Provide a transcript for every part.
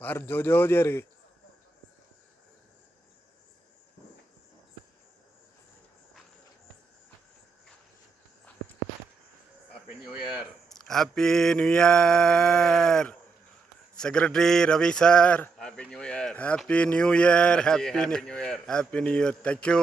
பாரு ஜோதியாக இருக்கு. Happy new year. Happy new year secretary Ravi sir. Happy new year. Happy new year. Happy new year. Happy new year. Thank you.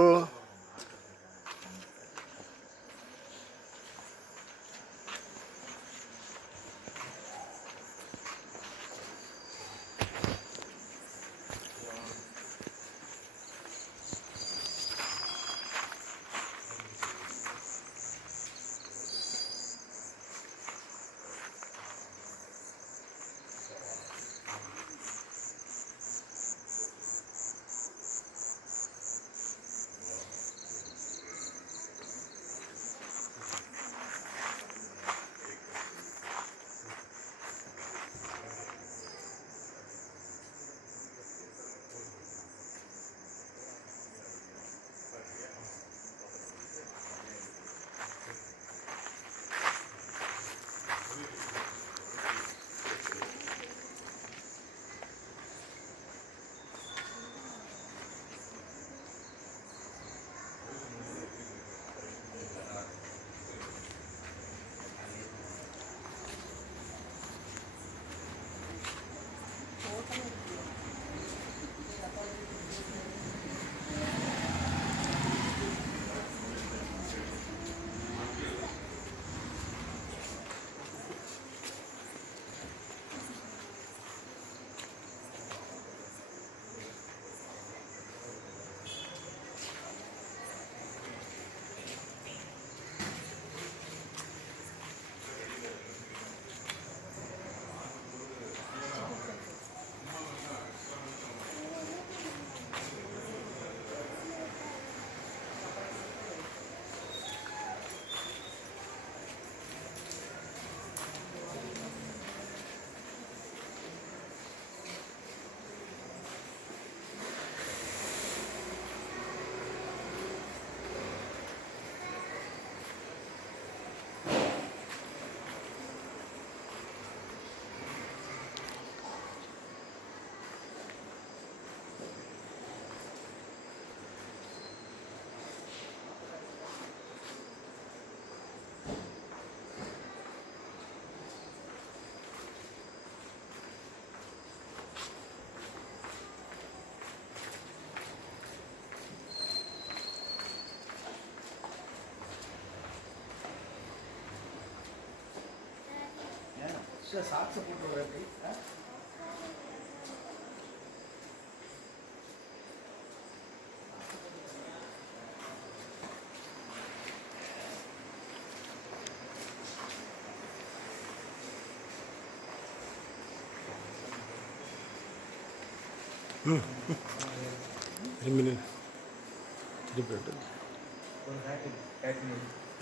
Socks போட்டு வர எப்படி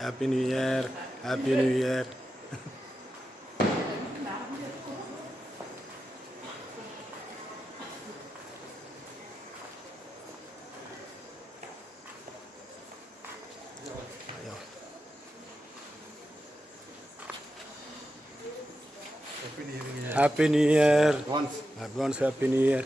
happy new year. Happy new year. Happy New Year. Advance Happy New Year.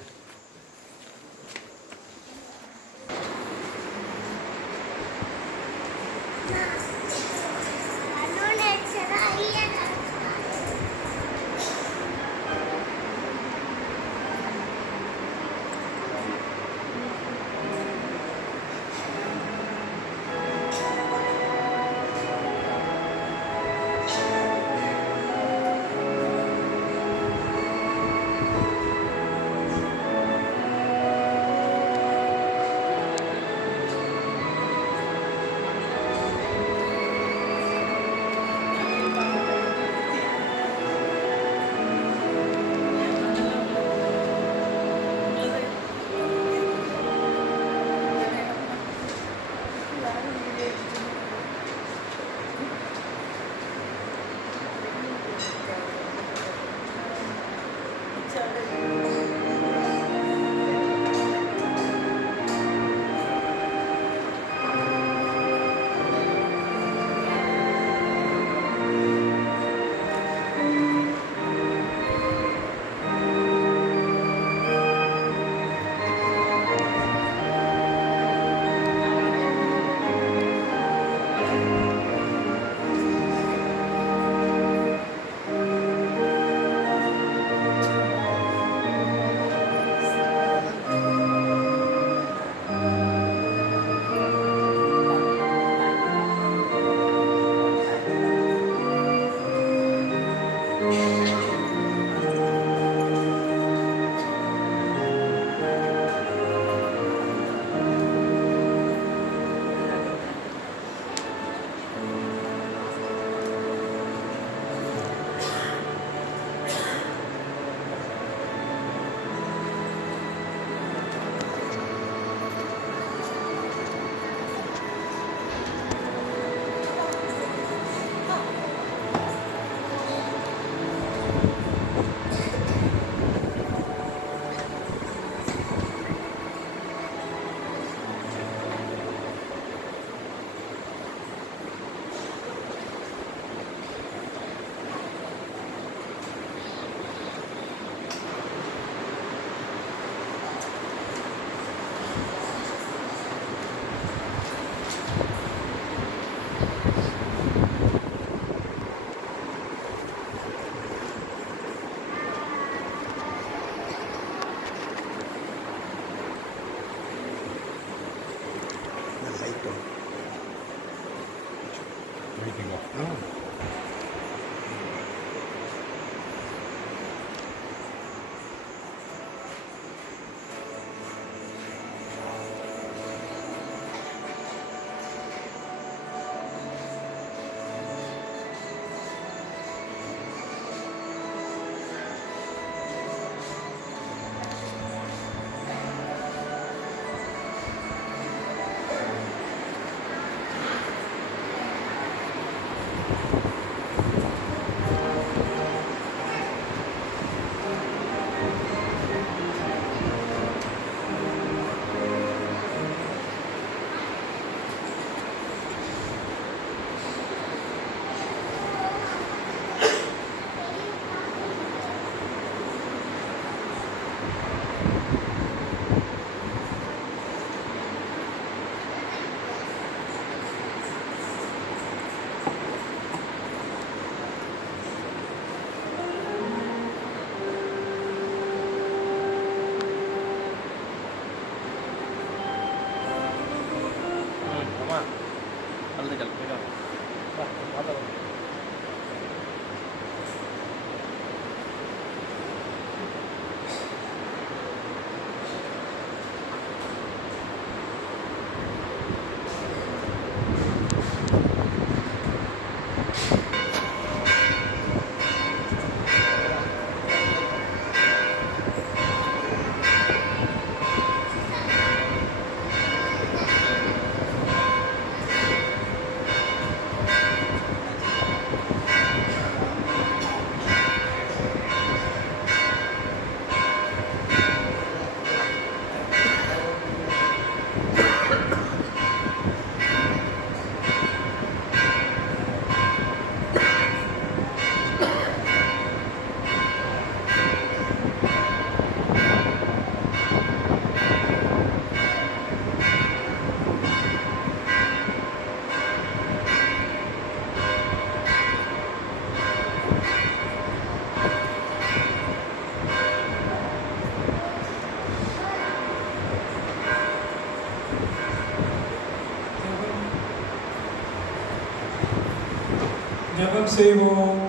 ஜெபம் செய்வோம்.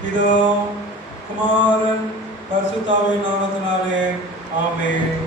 பிதா, குமாரன், பரிசுத்தாவின் நாமத்தினாலே ஆமென்.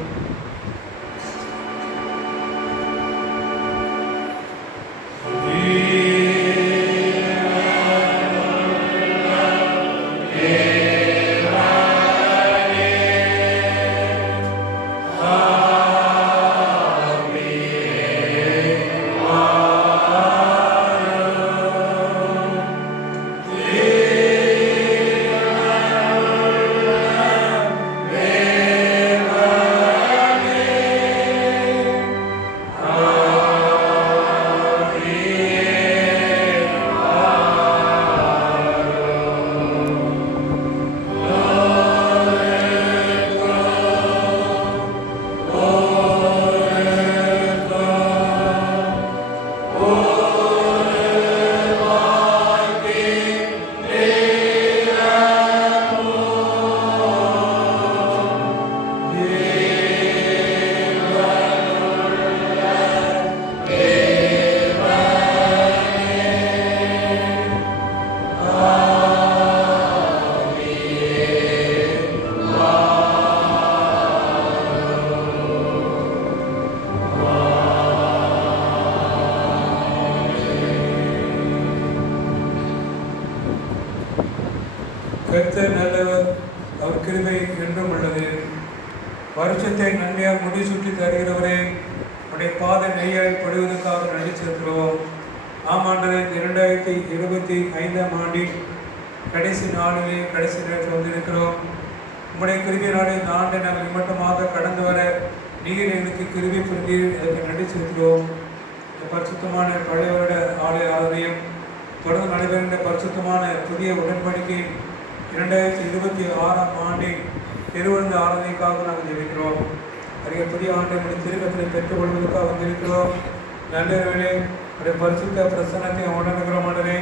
கர்த்தர் நல்லவர், அவர் கிருபை என்றும் உள்ளது. வருஷத்தை நன்மையாக முடிசூட்டி தருகிறவரே, உடைய பாத நெய்யாய் படுவதற்காக நன்றி செலுத்துகிறோம். ஆமாண்டவரே, 2025 ஆண்டின் கடைசி நாளிலே கடைசி நேரத்தில் வந்திருக்கிறோம். உங்களுடைய கிருபை நாளில் இந்த ஆண்டை நாங்கள் நிம்மட்டமாக கடந்து வர நீர் எங்களுக்கு கிருபை புரிந்தீர், அதற்கு நன்றி செலுத்துகிறோம். இந்த பரிசுத்தமான பழைய வருட ஆலய ஆலயம் தொடர்ந்து நடைபெறுகின்ற பரிசுத்தமான புதிய உடன்படிக்கை 2026 ஆண்டின் திருவிழந்த ஆராதனைக்காக நாங்கள் ஜெபிக்கிறோம். அதிக புதிய ஆண்டை முடித்து திருக்கத்திலே பெற்றுக்கொள்வதற்காக வந்திருக்கிறோம். நல்லவர்களே, உடைய பரிசுத்த பிரசன்னத்தை உணர்கிறோம். ஆண்டவரே,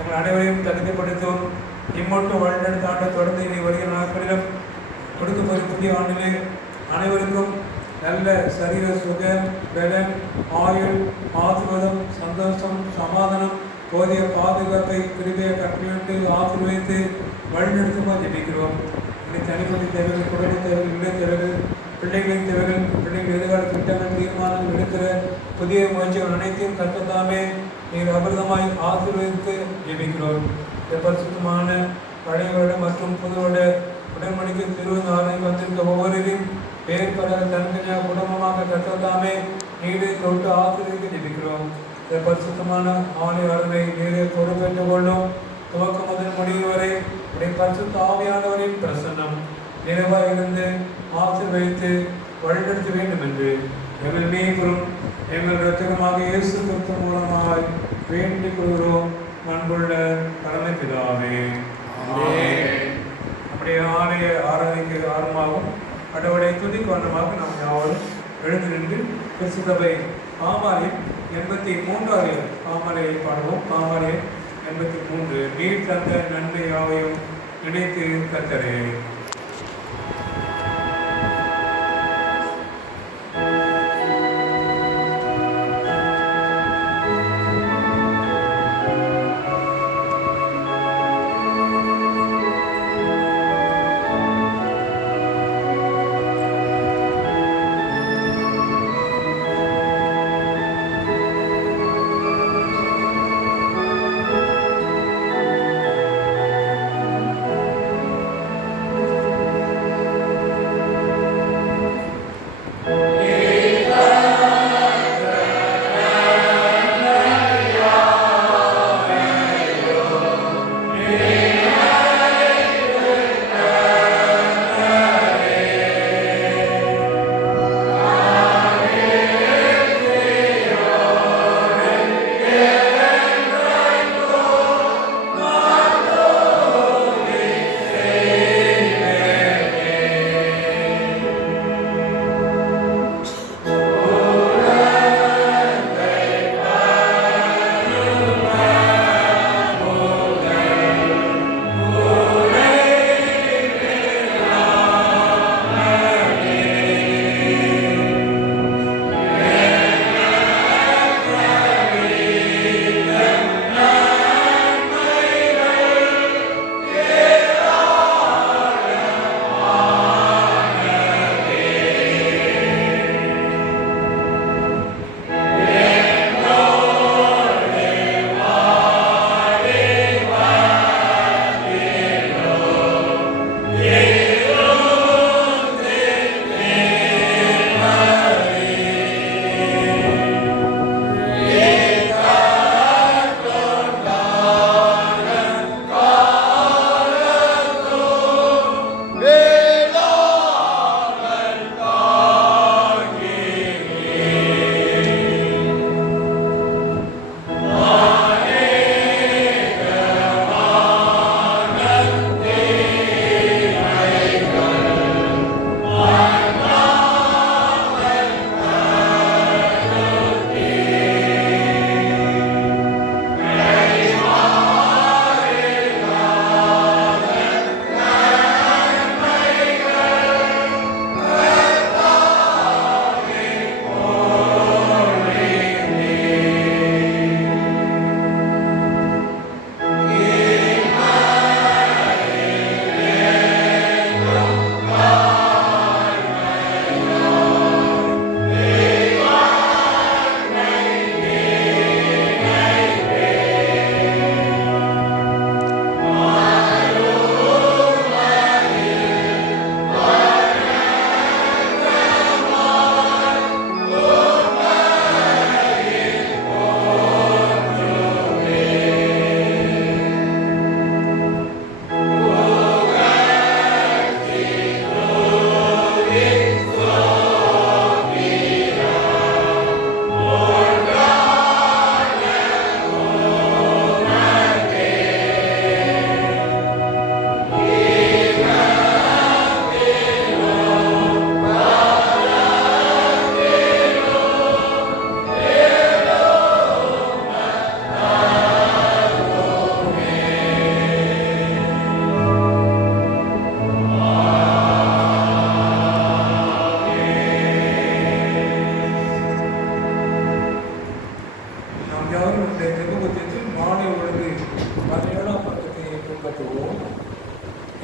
எங்கள் அனைவரையும் தகுதிப்படுத்தும். இம்மட்டும் வழிநடத்த ஆண்டு தொடர்ந்து இனி வருகிற நாட்களிலும் கொடுக்க போகிற புதிய ஆண்டிலே அனைவருக்கும் நல்ல சரீர சுகம், பலன், ஆயுள், ஆசீர்வாதம், சந்தோஷம், சமாதானம், போதிய பாதுகாப்பை கிருபையை கட்டளையிட்டு ஆசீர்வதித்து வழிநடத்துமாறு ஜெபிக்கிறோம். தனிப்பட்ட தேவைகள், குடும்ப தேவைகள், இல்ல தேவைகள், பிள்ளைகளின் தேவைகள், பிள்ளைகள் எதிர்கால திட்டங்கள், தீர்மானங்கள் எடுக்கிற புதிய முயற்சிகள் அனைத்தையும் கற்றுத்தாமே நீர் அபிரதமாய் ஆசீர்வதித்து ஜெபிக்கிறோம். பரிசுத்தமான பழைய வருடம் மற்றும் புது வருட உடன்படிக்கை திருவிழா ஆராய்ச்சி வந்திருக்க ஒவ்வொருவரையும் பேர் பல தனித்தனியாக குடும்பமாக கற்றுத்தாமே நீரை தொட்டு ஆசீர்வதித்து ஜெபிக்கிறோம். பரிசுத்தமான ஆலய ஆளுநரை நீரை பொறுப்பேற்றுக் கொள்ளும். துவக்கம் முதல் முடிவு வரை உடைய பரிசுத்த ஆவியானவரின் பிரசன்னம் நிறைவாக இருந்து ஆசீர்வதித்து வழிநடத்த வேண்டும் என்று எங்கள் மீண்டும் எங்கள் இரட்சகமாக இயேசு கிறிஸ்து மூலமாய் வேண்டிக் கொள்கிறோம். அன்புள்ள பரம பிதாவே, நம்முடைய ஆலய ஆராதனைக்கு ஆரம்பமாகும் கடவுளை துதிக்கு வண்ணமாக நாம் யாவரும் எழுந்து நின்று கிறிஸ்துவை பாமாரியம் 83 பாமாரியை பாடுவோம். பாமாரியம் 83 நீர் தந்த நன்மை யாவையும் நினைத்து கர்த்தரே.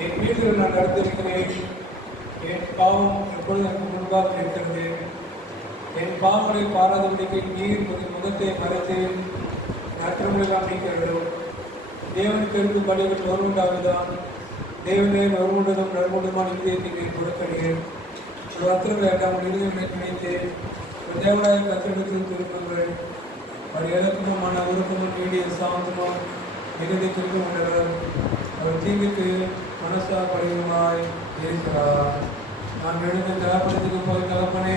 என் வீட்டில் நான் நடந்திருக்கிறேன். என் பாவம் எப்பொழுது எனக்கு முன்பாக இருக்கிறது. என் பாவங்களை பாராதபடிக்கு நீர் முகத்தை மறைத்து நற்றமுறையெல்லாம் நீக்க வேண்டும். தேவனுக்கு இருக்கும் பலிகள் ஒருவண்டாவதுதான். தேவனே ஒருவனும் நறுமுடமான இதயத்தை நீர் கொடுக்கிறீர். ஒரு அத்தனை வேண்டாம் இருதயங்களை நினைத்து ஒரு தேவனாய கத்திரத்தில் திருப்பங்கள் அவர் இறக்கமுமான உருக்கமும் நீடிய சாந்தமும் மிகுதி திருப்பம் உள்ளவர். அவர் தீங்குக்கு மனசா படிவமாய் இருக்கிறார். நான் எழுந்த தகப்பனத்துக்கு போய் தகப்பனே,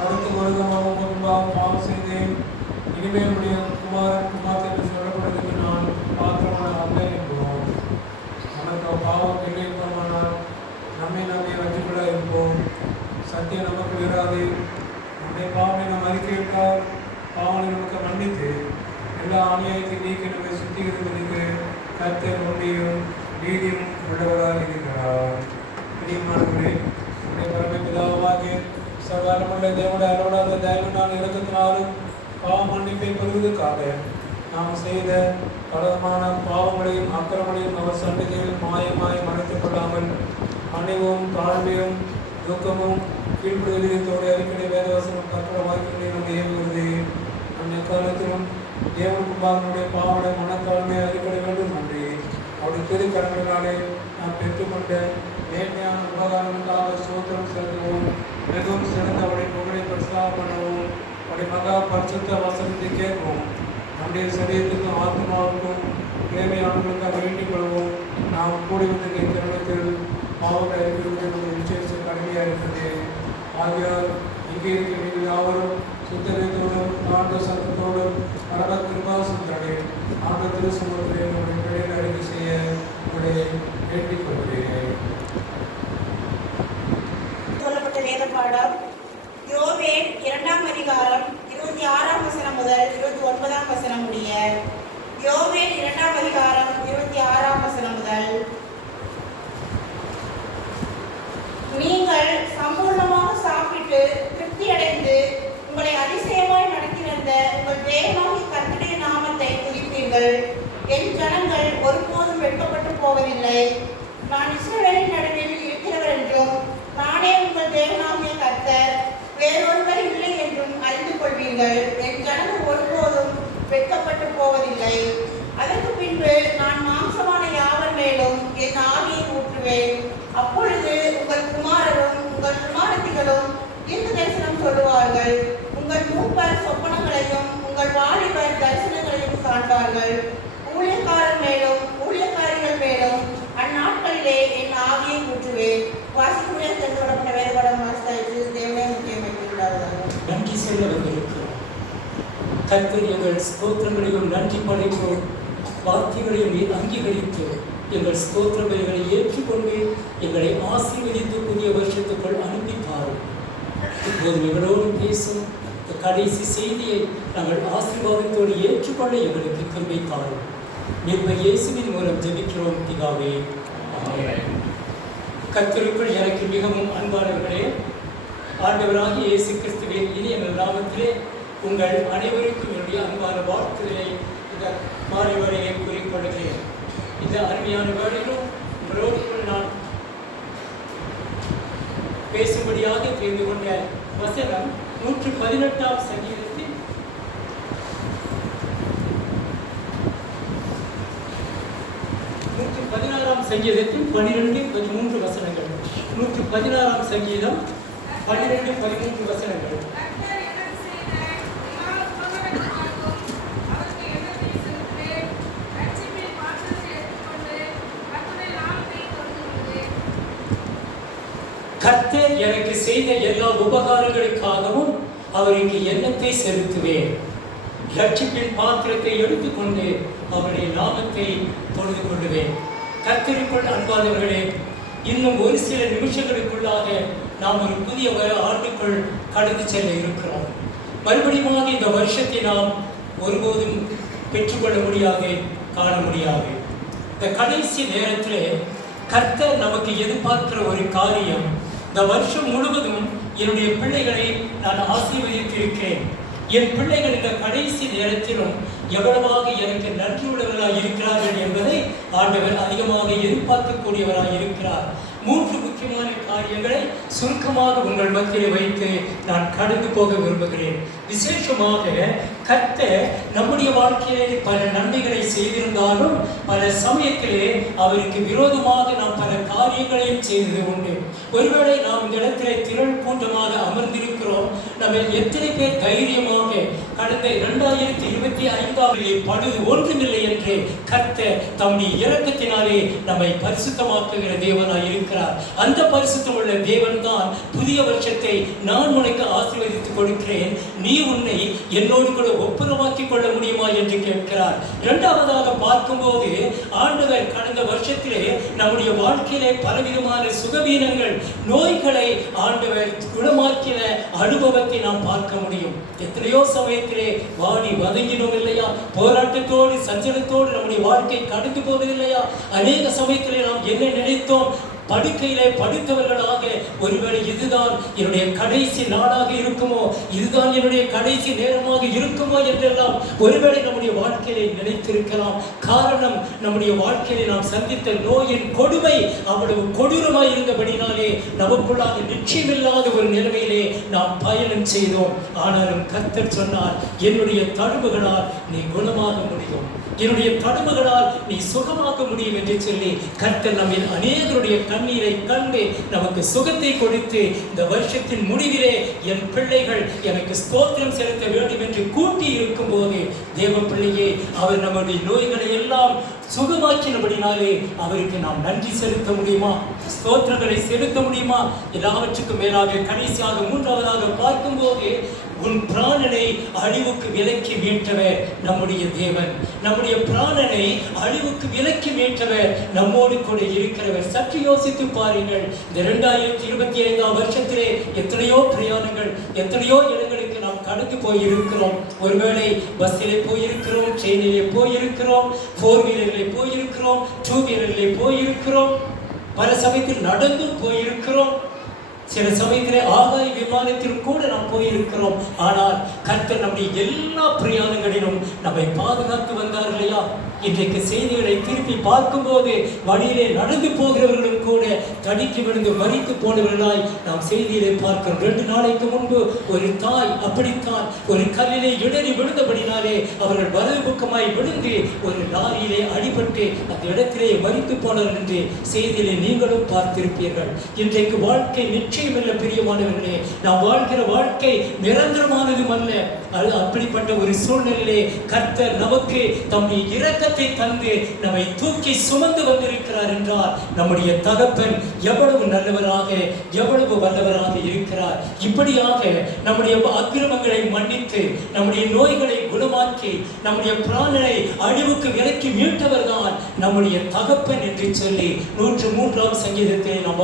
அடுத்த வருடமாகவும் முன்பாகவும் பாவம் செய்தேன். இனிமேல் உடைய குமாரன் என்று சொல்லப்படுவதற்கு நான் பாத்திரமான அல்ல என்போம். நமக்கு பாவம் இல்லை இருப்போமானால் நம்மை வஞ்சிக்கொள்ள இருப்போம். சத்தியம் நமக்கு இராது. நம்முடைய பாவனை நாம் அறிக்கையிட்டால் பாவனை நமக்கு மன்னித்து எல்லா அநியாயத்தை நீக்கி நம்மை சுத்திகரிப்பதற்கு கர்த்தர் உண்மையும் நீதியும் உள்ளவராக இருக்கிறார். பிரியமானவர்களே, நம்முடைய பரம பிதாவாகிய சர்வவல்லமையுள்ள தேவனுடைய அருளாத தயவினால் இரக்கத்தினாலும் பாவ மன்னிப்பை பெறுவதற்காக நாம் செய்த பலவிதமான பாவங்களையும் அக்கிரமங்களையும் அவர் சன்னதியில் மாயமாய் மறைத்துக் கொள்ளாமல் அணிவும் தாழ்மையும் துக்கமும் கீழ்ப்படுதலத்தோடு அடிக்கடி வேதவசனம் கற்ற வாய்ப்புகளை நம்ம ஏவுகிறது. நம் எக்காலத்திலும் தேவன் குமாரனுடைய பாவனை மனத்தாழ்மையை அறிக்கட வேண்டும் நன்றி. அவருடைய திருக்கரங்களினாலே நாம் பெற்றுக்கொண்ட மேன்மையான உபகாரங்களுக்காக சோத்திரம் செலுத்துவோம். மிகவும் சிறந்த அவருடைய புகழை பிரசாரம் பண்ணவும், அவருடைய மகா பரிசுத்த வசனத்தை கேட்போம். நம்முடைய சரீரத்துக்கும் ஆத்மாவுக்கும் தேவையானவர்களுக்காக வேண்டிக் கொள்வோம். நாம் கூடி வந்த தருணத்தில் பாவங்களை அறிவிப்பது விசேஷ கடமையாக இருக்கிறது. ஆகியால் இங்கே இருக்கிற நீங்கள் யாவரும் சுத்தரத்தோடும் ஆண்ட சத்தத்தோடும் பரம கிருபாசத்தோடு ஆண்ட திருசமூகத்தை நம்முடைய பிள்ளைகளை அறிக்கை செய்ய உங்களை வேண்டிக் கொள்கிறேன். சொல்லப்பட்ட வேத பாடம் யோவேல் 2ஆம் அதிகாரம் 26ஆம் வசனம் முதல் 29ஆம் வசனம் முடிய. யோவேல் 2ஆம் அதிகாரம் 26ஆம் வசனம் முதல். நீங்கள் சம்பூர்ணமாக சாப்பிட்டு திருப்தி அடைந்து உங்களை அதிசயமாய் நடத்தி வந்த உங்கள் தேவனாகிய கர்த்தருடைய நாமத்தை துதிப்பீர்கள். என் ஜனங்கள் ஒருபோதும் வெட்கப்பட்டு போவதில்லை. நான் இஸ்ரவேலின் நடுவில் இருக்கிறவர் என்றும் நானே உங்கள் தேவனாகிய கர்த்தர், வேறொருவர் இல்லை என்றும் அறிந்து கொள்வீர்கள். என் ஜனங்கள் ஒருபோதும் வெட்கப்பட்டு போவதில்லை. அதற்கு பின்பு நான் மாம்சமான யாவர் மேலும் என் ஆவியை ஊற்றுவேன். அப்பொழுது உங்கள் குமாரரும் உங்கள் குமாரத்திகளும் தீர்க்க தரிசனம் சொல்லுவார்கள். உங்கள் மூப்பர் சொப்பனங்களையும் உங்கள் வாலிபர் தரிசனங்களையும் காண்பார்கள். ஊழியக்காரர் மேலும் ஊழியக்காரிகள் மேலும் அந்நாட்களிலே என் ஆவியை ஊற்றுவேன். வாசிக்குரிய தெரிந்துவிடப்பட்ட வேறுபடம் வாசித்தாயிற்று. தேவனே முக்கியம் வைத்துள்ளார்கள். நன்றி சொல்ல வந்திருக்கிறோம். கர்த்தர் எங்கள் ஸ்தோத்திரங்களையும் நன்றி படைப்போம். வார்த்தைகளையும் அங்கீகரித்து எங்கள் ஸ்தோத்திர பலிகளை ஏற்றுக்கொண்டு எங்களை ஆசீர்வதித்து புதிய வருஷத்துக்குள் அனுப்பித்தாரும். இப்போது எங்களோடு பேசும் இந்த கடைசி செய்தியை நாங்கள் ஆசீர்வாதத்தோடு ஏற்றுக்கொள்ள எங்களுக்கு கிருபை தாரும். மீட்பர் இயேசுவின் மூலம் ஜெபிக்கிறோம் பிதாவே. கர்த்தருக்குள் எனக்கு மிகவும் அன்பானவர்களே, ஆண்டவராகிய இயேசு கிறிஸ்துவின் இனிய நாமத்திலே உங்கள் அனைவருக்கும் என்னுடைய அன்பான வாழ்த்துக்களை இந்த மாலை வேளையை கூறிக்கொள்கிறேன். இந்த அருமையான வேளையிலும் உங்களோடு நான் பேசும்படியாக தெரிந்து கொண்ட வசனம் 118ஆம் சங்கீதத்தில் 116ஆம் சங்கீதத்தில் 12-13 வசனங்கள். 116ஆம் சங்கீதம் 12-13 வசனங்கள். கர்த்தர் எனக்கு செய்த எல்லா உபகாரங்களுக்காகவும் அவருக்கு எண்ணத்தை செலுத்துவேன். ரட்சிப்பின் பாத்திரத்தை எடுத்துக்கொண்டு அவருடைய நாமத்தை தொழுது கொள்ளுவேன். கர்த்தருக்குள் அன்பானவர்களே, இன்னும் ஒரு சில நிமிஷங்களுக்குள்ளாக நாம் ஒரு புதிய ஆண்டுக்குள் கடந்து செல்ல இருக்கிறோம். மறுபடியும் இந்த வருஷத்தை நாம் ஒருபோதும் பெற்றுக்கொள்ள முடியாது, காண முடியாது. இந்த கடைசி நேரத்தில் கர்த்தர் நமக்கு எதிர்பார்க்கிற ஒரு காரியம், இந்த வருஷம் முழுவதும் என்னுடைய பிள்ளைகளை நான் ஆசீர்வதித்திருக்கிறேன். என் பிள்ளைகள் இந்த கடைசி நேரத்திலும் எவ்வளவாக எனக்கு நன்றியுள்ளவர்களாக இருக்கிறார்கள் என்பதை ஆண்டவர் அதிகமாக எதிர்பார்க்கக்கூடியவராக இருக்கிறார். 3 முக்கியமான காரியங்களை சுருக்கமாக உங்கள் மத்தியிலே வைத்து நான் கடந்து போக விரும்புகிறேன். விசேஷமாக கர்த்தர் நம்முடைய வாழ்க்கையிலே பல நன்மைகளை செய்திருந்தாலும் பல சமயத்திலே அவருக்கு விரோதமாக நாம் பல காரியங்களையும் செய்தது உண்டு. ஒருவேளை நாம் இந்த இடத்திலே திரள் கூட்டமாக அமர்ந்திருக்கிறோம். நம்ம எத்தனை பேர் தைரியமாக கடந்த 2025 படுது ஒன்றுமில்லை என்று கர்த்தர் தம்முடைய இரக்கத்தினாலே நம்மை பரிசுத்தமாக்குகிற தேவனாய் இருக்கிறார். அந்த பரிசுத்தம் உள்ள தேவன் தான் புதிய வருஷத்தை நான் உனக்கு ஆசீர்வதித்துக் கொடுக்கிறேன், நீ உன்னை என்னோடு கூட ஒப்புரவாக்கிக் கொள்ள முடியுமா என்று கேட்கிறார். இரண்டாவதாக பார்க்கும்போது ஆண்டவர் கடந்த வருஷத்திலே நம்முடைய வாழ்க்கையிலே பலவிதமான சுகவீனங்கள் நோய்களை ஆண்டவர் குணமாக்கின அனுபவத்தை நாம் பார்க்க முடியும். எத்தனையோ சமயத்திலே வாடி வதங்கினோம் இல்லையா, போராட்டத்தோடு சஞ்சலத்தோடு நம்முடைய வாழ்க்கை கடந்து போனது இல்லையா. அநேக சமயத்திலே நாம் என்ன நினைத்தோம், படுக்கையிலே படுத்தவர்களாக ஒருவேளை இதுதான் என்னுடைய கடைசி நாளாக இருக்குமோ, இதுதான் என்னுடைய கடைசி நேரமாக இருக்குமோ என்றெல்லாம் ஒருவேளை நம்முடைய வாழ்க்கையிலே நினைத்திருக்கலாம். காரணம், நம்முடைய வாழ்க்கையிலே நாம் சந்தித்த நோயின் கொடுமை அவ்வளவு கொடூரமாய் இருந்தபடினாலே நமக்குள்ளாக நிச்சயமில்லாத ஒரு நிலைமையிலே நாம் பயணம் செய்தோம். ஆனாலும் கர்த்தர் சொன்னார், என்னுடைய தழும்புகளால் நீ குணமாக முடியும், என்னுடைய தழும்புகளால் நீ சுகமாக்க முடியும் என்று சொல்லி கர்த்தர் நம்மில் அநேகருடைய கண்ணீரை கண்டு நமக்கு சுகத்தை கொடுத்து இந்த வருஷத்தின் முடிவிலே என் பிள்ளைகள் எனக்கு ஸ்தோத்திரம் செலுத்த வேண்டும் என்று கூட்டி இருக்கும் போது தேவ பிள்ளையே, அவர் நம்முடைய நோய்களை எல்லாம் சுகமாக்கினபடினாலே அவருக்கு நாம் நன்றி செலுத்த முடியுமா, ஸ்தோத்திரங்களை செலுத்த முடியுமா? எல்லாவற்றுக்கும் மேலாக கடைசியாக 3ஆவதாக பார்க்கும்போது உன் பிராணனை அழிவுக்கு விலக்கி மீட்டவர் நம்முடைய தேவன். நம்முடைய பிராணனை அழிவுக்கு விலக்கி மீட்டவர் நம்மோடு கூட இருக்கிறவர். சற்று யோசித்து பாருங்கள். இந்த 2025 வருஷத்திலே எத்தனையோ பிரயாணங்கள், எத்தனையோ இடங்களுக்கு நாம் கடந்து போயிருக்கிறோம். ஒருவேளை பஸ்ஸிலே போயிருக்கிறோம், ட்ரெயினிலே போயிருக்கிறோம், 4 வீலரிலே போயிருக்கிறோம், 2 வீலரிலே போயிருக்கிறோம், பல சமயத்தில் நடந்து போயிருக்கிறோம், சில சமயத்திலே ஆகாய விமானத்திலும் கூட நாம் போயிருக்கிறோம். ஆனால் கர்த்தர் நம்முடைய எல்லா பிரயாணங்களிலும் நம்மை பாதுகாத்து வந்தார் இல்லையா? இன்றைக்கு செய்திகளை திருப்பி பார்க்கும்போது வழியிலே நடந்து போகிறவர்களும் கூட தடிக்கு விழுந்து மறித்து போனவர்களாய் நாம் செய்தியிலே பார்க்கிறோம். 2 நாளைக்கு முன்பு ஒரு தாய் அப்படித்தான் ஒரு கல்லிலே இடறி விழுந்தபடினாலே அவர்கள் வலது பக்கமாய் விழுந்து ஒரு லாரியிலே அடிபட்டு அந்த இடத்திலே மறித்து போனார்கள் என்று செய்தியிலே நீங்களும் பார்த்திருப்பீர்கள். இன்றைக்கு வாழ்க்கை நிச்சயமல்ல பிரியமானவர்களே, நாம் வாழ்கிற வாழ்க்கை நிரந்தரமானதும் அல்ல. அது அப்படிப்பட்ட ஒரு சூழ்நிலையிலே கர்த்தர் நமக்கு தம்முடைய இரக்கத்தை தந்து நம்மை தூக்கி சுமந்து வந்திருக்கிறார் என்றால் நம்முடைய தகப்பன் எவ்வளவு நல்லவராக, எவ்வளவு வல்லவராக இருக்கிறார். இப்படியாக நம்முடைய அக்கிரமங்களை மன்னித்து நம்முடைய நோய்களை குணமாக்கி நம்முடைய பிராணனை அழிவுக்கு விலக்கி மீட்டவர் தான் நம்முடைய தகப்பன் என்று சொல்லி 103ஆம் சங்கீதத்தை நாம்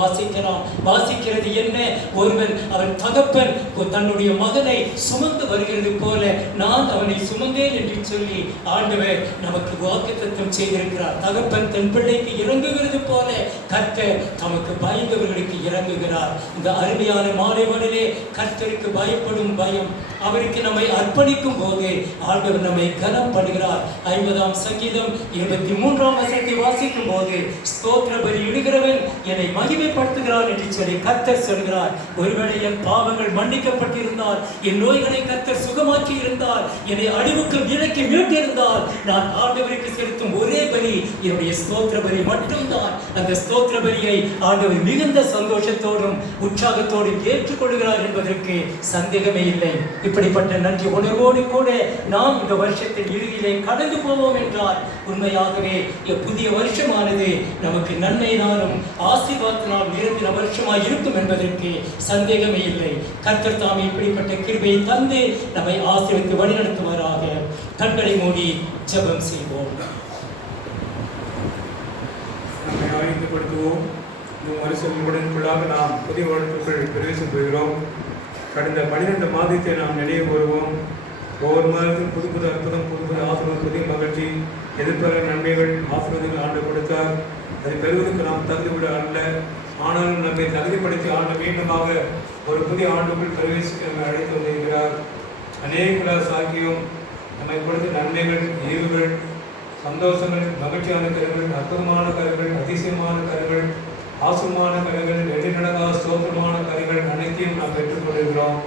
வாசிக்கிறது என்ன? ஒருவன் அவன் தகப்பன் தன்னுடைய மகனை சுமந்து வருகிறது போல நான் அவனை சுமந்தேன் என்று சொல்லி ஆண்டவர் நமக்கு வாக்குத்தத்தம் செய்திருக்கிறார். தகப்பன் தன் பிள்ளைக்கு இறங்குகிறது போல கர்த்தர் தமக்கு பயந்தவர்களுக்கு இறங்குகிறார். இந்த அருமையான மாலைவனிலே கர்த்தருக்கு பயப்படும் பயம், அவருக்கு நம்மை அர்ப்பணிக்கும் போது ஆண்டவர் நம்மை கனம் பண்ணுகிறார். 50ஆம் சங்கீதம் 23ஆம் வசனத்தை வாசிக்கும் போது ஸ்தோத்திர பலி இடுகிறவன் என்னை மகிமைப்படுத்துகிறான் என்று சொல்லி கர்த்தர் சொல்கிறார். ஒருவேளை என் பாவங்கள் மன்னிக்கப்பட்டிருந்தால், என் நோய்களை கர்த்தர் சுகமாக்கி இருந்தால், என்னை அழிவுக்கு விலக்கி மீட்டிருந்தால், நான் ஆண்டவருக்கு செலுத்தும் ஒரே பலி என்னுடைய ஸ்தோத்திர பலி மட்டும்தான். அந்த ஸ்தோத்திர பலியை ஆண்டவர் மிகுந்த சந்தோஷத்தோடும் உற்சாகத்தோடும் ஏற்றுக்கொள்கிறார் என்பதற்கு சந்தேகமே இல்லை. இப்படிப்பட்ட நன்றி உணர்வோடு கூட நாம் இந்த வருஷத்தின் இறுதியிலே கடந்து போவோம் என்றால் உண்மையாகவே புதிய வருஷமானது நமக்கு நன்மையினாலும் ஆசீர்வாதத்தினால் நிரம்பின வருஷமாய் இருக்கும் என்பதற்கு சந்தேகமே இல்லை. கர்த்தர் தாமே இப்படிப்பட்ட கிருபையை தந்து நம்மை ஆசீர்வதித்து வழிநடத்துவாராக. கண்களை மூடி ஜெபம் செய்வோம். நம்மை ஆயுதப்படுத்துவோம். இந்த வருஷங்களுடன்குள்ளாக நாம் புதிய வருடத்திற்குள் பிரவேசம் பெறுகிறோம். கடந்த 12 மாதத்தை நாம் நினைவு கூறுவோம். ஒவ்வொரு மாதத்திலும் புது புது அற்புதம், புது புது ஆசீர்வாதம், புதிய மகிழ்ச்சி, எதிர்பார்த்த நன்மைகள், ஆசீர்வாதங்கள் ஆண்டு கொடுத்தார். அதை பெறுவதற்கு நாம் தகுதிவிட அல்ல, ஆனாலும் நம்மை தகுதிப்படுத்தி ஆண்டு மீண்டுமாக ஒரு புதிய ஆண்டுக்குள் பிரவேசிக்க அழைத்து வந்திருக்கிறார். அநேக சாக்கியம் நம்மை கொடுத்த நன்மைகள், ஈவுகள், சந்தோஷங்கள், மகிழ்ச்சியான கருங்கள், அற்புதமான கருங்கள், அதிசயமான கருங்கள், ஆசுமான கருங்கள், எண்ணிலடங்கா ஸ்தோத்திரமான கருங்கள் அனைத்தையும் நாம் பெற்றுக்கொண்டிருக்கிறோம்.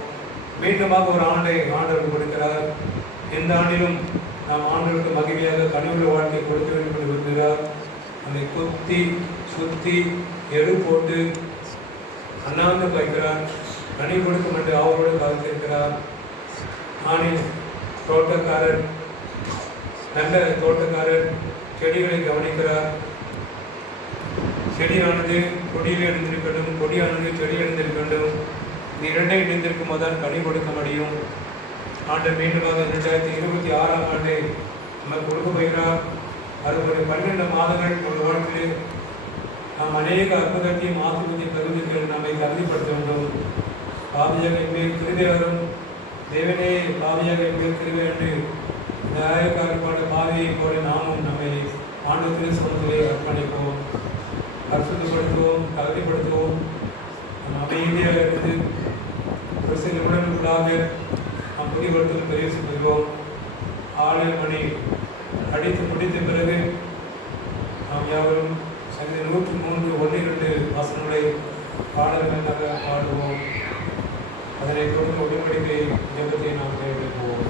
மீண்டுமாக ஒரு ஆண்டை ஆண்டவர் கொடுக்கிறார். எந்த ஆண்டிலும் நாம் ஆண்டவருக்கு மகிமையாக கனிவுள்ள வாழ்க்கை கொடுக்க வேண்டும் என்று விரும்புகிறார். அதை குத்தி சுத்தி எரு போட்டு அண்ணாந்து வைக்கிறார். கனி கொடுக்கும் என்று அவரோடு காத்திருக்கிறார். ஆணின் தோட்டக்காரர், நல்ல தோட்டக்காரர் செடிகளை கவனிக்கிறார். செடியானது கொடியில் எழுந்திருக்கட்டும், கொடியானது செடியில் எழுந்திருக்கட்டும். இந்த இரண்டை இணைந்திருக்கும் போதுதான் கனி கொடுக்க முடியும். ஆண்டு மீண்டுமாக 2026ஆம் ஆண்டை நம்ம கொடுக்க போகிறார். அது ஒரு 12 மாதங்கள் ஒரு வாழ்க்கையில் நாம் அநேக அற்புதத்தையும் ஆசிரியத்தையும் பெறுவதற்கு நம்மை தகுதிப்படுத்த வேண்டும். பாவியாக என்பேன் கிருபையாரும் தேவனே பாவியாக என்பேன் கிருபை என்று நியாயக்காரப்பாட பாவியை போல நாமும் நம்மை ஆண்டு திருச்சபையிலே அர்ப்பணிப்போம், அற்புதப்படுத்துவோம், தகுதிப்படுத்துவோம். நம் அமைதியாக இருந்து ஒரு சில நிமிடங்களுக்குள்ளாக நாம் புதியவர்த்தல் பிரவேசம் பெறுவோம். 6 மணி அடித்து முடித்த பிறகு நாம் யாவரும் சங்கீதம் 103, 1, 2 வாசனங்களை பாடல்களாக பாடுவோம். அதனை தொடர்ந்து உடன்படிக்கை ஜெபத்தை நாம் கைவிடுவோம்.